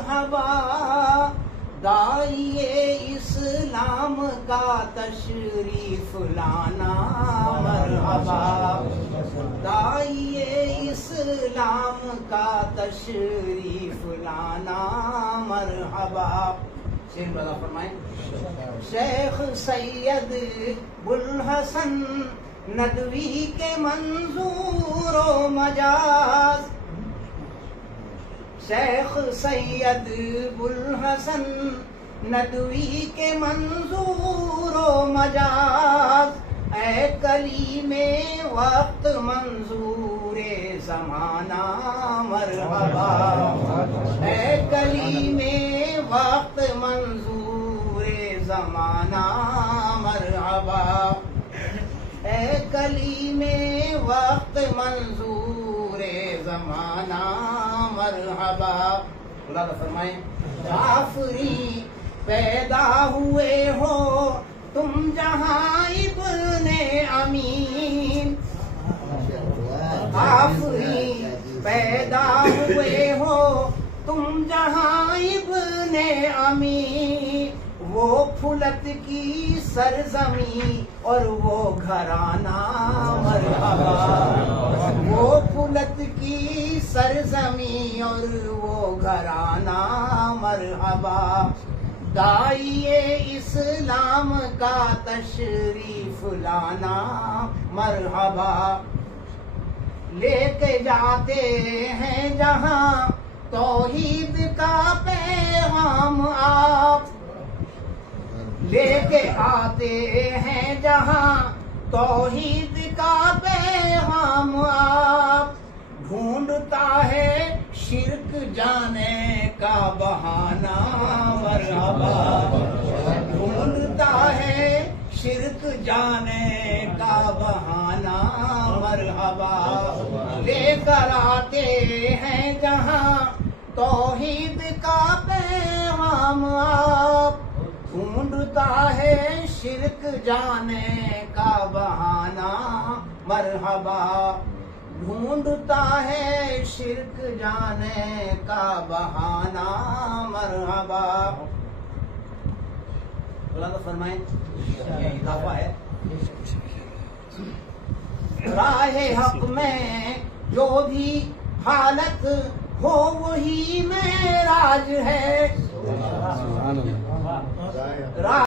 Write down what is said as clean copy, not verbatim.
मरहबा दाइए इस्लाम का तशरीफ लाना मरहबा, दाइए इस्लाम का तशरीफ लाना मरहबा। शेख बाला फरमाएं, शेख सैयद बुल हसन नदवी के मंजूर व मजाज, शेख सैयद बुल हसन नदवी के मंजूर व मजाज, ऐ कली में वक्त मंजूरे ज़माना मरहबा, ऐ कली में वक्त मंजूरे ज़माना मरहबा, ऐ कली में वक्त मंजूरे ज़माना मरहबा। खुदा का फरमाए, जाफरी पैदा हुए हो तुम जहां इब्ने अमीन, जाफरी पैदा हुए हो तुम जहां इब्ने अमीन, वो फुलत की सरजमी और वो घराना मरहबा, वो फुलत की सरजमी और वो घराना मरहबा, दाइए इस्लाम का तशरीफ लाना मरहबा। लेके जाते हैं जहां तौहीद का पैगाम आप, लेके आते हैं जहां तौहीद का पैगाम आप, ढूंढता है शिर्क जाने का बहाना मरहबा, ढूंढता है शिर्क जाने का बहाना मरहबा, लेकर आते हैं जहां तौहीद का पैगाम आप, ढूंढता है शिर्क जाने का बहाना मरहबा, ढूंढता है शिर्क जाने का बहाना मरहबा। अल्लाह तो फरमाए, इजाफा है, राहे हक में जो भी हालत हो वही मेराज है।